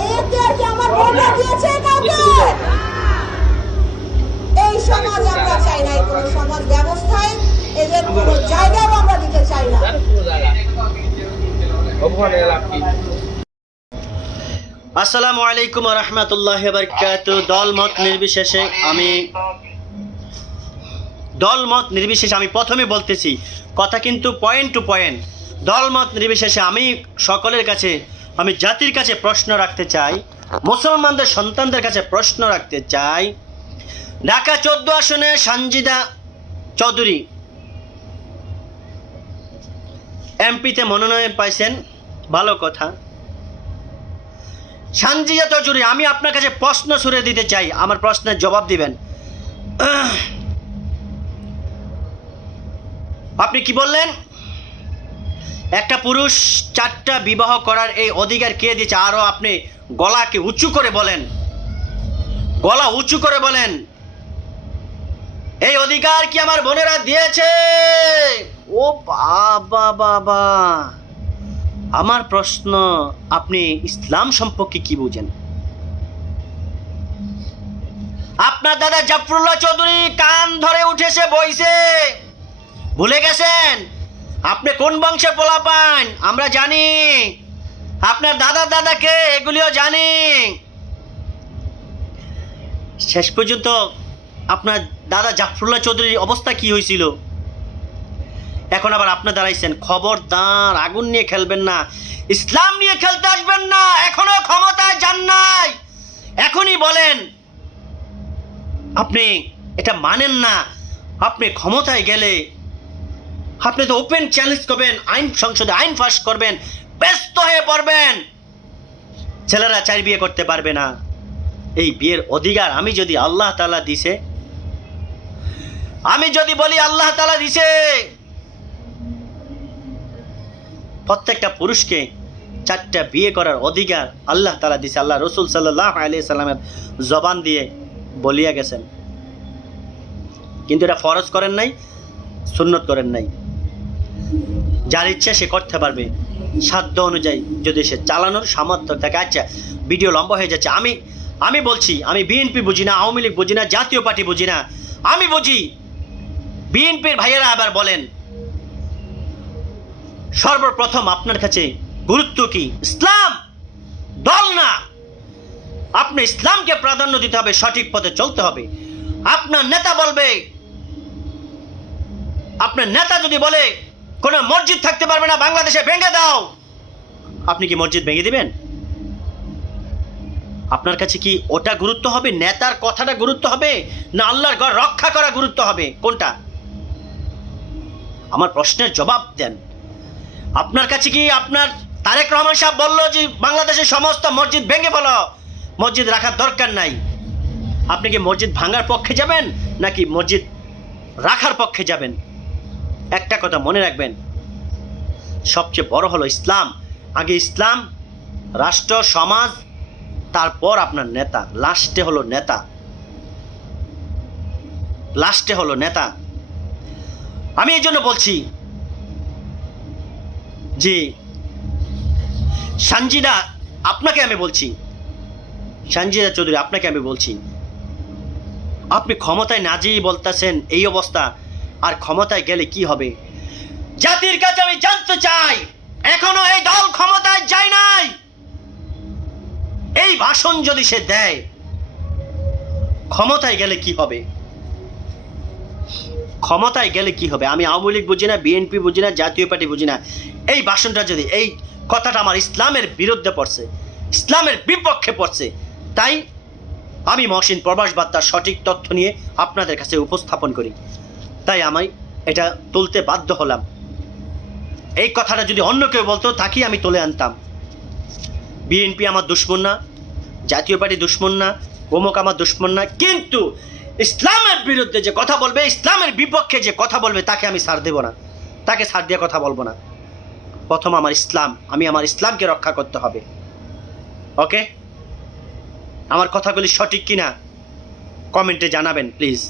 এই এখতিয়ার কি আমার বোনরা দিয়েছে কাউকে? এই সমাজ আমরা চাই না, এই কোনো সমাজ ব্যবস্থায় এদের কোনো জায়গাও আমরা দিতে চাই না। আসসালামু আলাইকুম ওয়া রাহমাতুল্লাহি ওয়া বারাকাতুহু। দলমত নির্বিশেষে আমি প্রথমে বলতেছি কথা কিন্তু পয়েন্ট টু পয়েন্ট। দলমত নির্বিশেষে আমি সকলের কাছে, আমি জাতির কাছে প্রশ্ন রাখতে চাই, মুসলমানদের সন্তানদের কাছে প্রশ্ন রাখতে চাই। ঢাকা 14 আসনে সানজিদা চৌধুরী এমপিতে মনোনয়ন পাইছেন, ভালো কথা। সানজিদা চৌধুরী, আমি আপনার কাছে প্রশ্ন ছুড়ে দিতে চাই, আমার প্রশ্নের জবাব দিবেন। আপনি কি বললেন? একটা পুরুষ 4টা বিবাহ করার এই অধিকার কে দিয়েছে? আরও আপনি গলাকে উঁচু করে বলেন, গলা উঁচু করে বলেন, এই অধিকার কি আমার বোনেরা দিয়েছে? ও বাবা বাবা, আমার প্রশ্ন, আপনি ইসলাম সম্পর্কে কি বুঝেন? আপনার দাদা জাফরুল্লাহ চৌধুরী কান ধরে উঠেছে বইছে, ভুলে গেছেন আপনি কোন বংশের পোলাপান? আমরা জানি আপনার দাদাকে, এগুলিও জানি। শেষ পর্যন্ত আপনার দাদা জাফরুল্লাহ চৌধুরীর অবস্থা কি হয়েছিল? এখন আবার আপনি দাঁড়াইছেন। খবরদার, আগুন নিয়ে খেলবেন না, ইসলাম নিয়ে খেলতে আসবেন না। এখনো ক্ষমতায় যান নাই, এখনই বলেন আপনি এটা মানেন না। আপনি ক্ষমতায় গেলে আপনি তো ওপেন চ্যালেঞ্জ করবেন, আইন সংসদে আইন পাস করবেন, ব্যস্ত হয়ে পড়বেন। ছেলেরা 4 বিয়ে করতে পারবে না, এই বিয়ের অধিকার আমি যদি আল্লাহ তাআলা দিছে, আমি যদি বলি আল্লাহ তাআলা দিছে, প্রত্যেকটা পুরুষকে 4টা বিয়ে করার অধিকার আল্লাহ তাআলা দিছে। আল্লাহ রাসূল সাল্লাল্লাহু আলাইহি সাল্লামের জবান দিয়ে বলিয়া গেছেন, কিন্তু এটা ফরজ করেন নাই, সুন্নত করেন নাই। যার ইচ্ছা সে করতে পারবে সাধ্য অনুযায়ী, যদি সে চালানোর সামর্থ্য থাকে। আচ্ছা, ভিডিও লম্বা হয়ে যাচ্ছে। আমি বলছি, আমি বিএনপি বুঝি না, আওয়ামী লীগ বুঝি না, জাতীয় পার্টি বুঝি না, আমি বুঝি বিএনপির ভাইয়েরা। আবার বলেন, সর্বপ্রথম আপনার কাছে গুরুত্ব কি? ইসলাম, দল না। আপনি ইসলামকে প্রাধান্য দিতে হবে, সঠিক পথে চলতে হবে। আপনার নেতা বলবে, আপনার নেতা যদি বলে কোনো মসজিদ থাকতে পারবে না বাংলাদেশে, ভেঙে দাও, আপনি কি মসজিদ ভেঙে দিবেন? আপনার কাছে কি ওটা গুরুত্ব হবে, নেতার কথাটা গুরুত্ব হবে, না আল্লাহর ঘর রক্ষা করা গুরুত্ব হবে? কোনটা? আমার প্রশ্নের জবাব দেন। আপনার কাছে কি আপনার তারেক রহমান সাহেব বললো যে বাংলাদেশের সমস্ত মসজিদ ভেঙে ফেলো, মসজিদ রাখার দরকার নাই? আপনি কি মসজিদ ভাঙার পক্ষে যাবেন নাকি মসজিদ রাখার পক্ষে যাবেন? একটা কথা মনে রাখবেন, সবচেয়ে বড় হলো ইসলাম। আগে ইসলাম, রাষ্ট্র, সমাজ, তারপর আপনার নেতা, লাস্টে হলো নেতা। আমি এই জন্য বলছি যে সানজিদা, আপনাকে আমি বলছি, সানজিদা চৌধুরী আপনাকে আমি বলছি, আপনি ক্ষমতায় না যেই বলতেছেন এই অবস্থা, আর ক্ষমতায় গেলে কি হবে? জাতির কাছে আমি জানতে চাই, এখনো এই দল ক্ষমতায় যায় নাই। এই ভাষণ যদি সে দেয়, ক্ষমতায় গেলে কি হবে? ক্ষমতায় গেলে কি হবে? আমি আওয়ামী লীগ বুঝি না, বিএনপি বুঝি না, জাতীয় পার্টি বুঝি না। এই ভাষণটা যদি, এই কথাটা আমার ইসলামের বিরুদ্ধে পড়ছে, ইসলামের বিপক্ষে পড়ছে, তাই আমি মহসিন প্রবাস বার্তার সঠিক তথ্য নিয়ে আপনাদের কাছে উপস্থাপন করি, তাই আমি এটা তুলতে বাধ্য হলাম। এই কথাটা যদি অন্য কেউ বলতো, তাকে আমি তুলে আনতাম। বিএনপি আমার দুশ্মন না, জাতীয় পার্টি দুশ্মন না, অমুক আমার দুশ্মন না, কিন্তু ইসলামের বিরুদ্ধে যে কথা বলবে, ইসলামের বিপক্ষে যে কথা বলবে, তাকে আমি ছাড় দেব না, তাকে ছাড় দিয়ে কথা বলবো না। প্রথম আমার ইসলাম, আমি আমার ইসলামকে রক্ষা করতে হবে। ওকে, আমার কথাগুলি সঠিক কিনা কমেন্টে জানাবেন প্লিজ।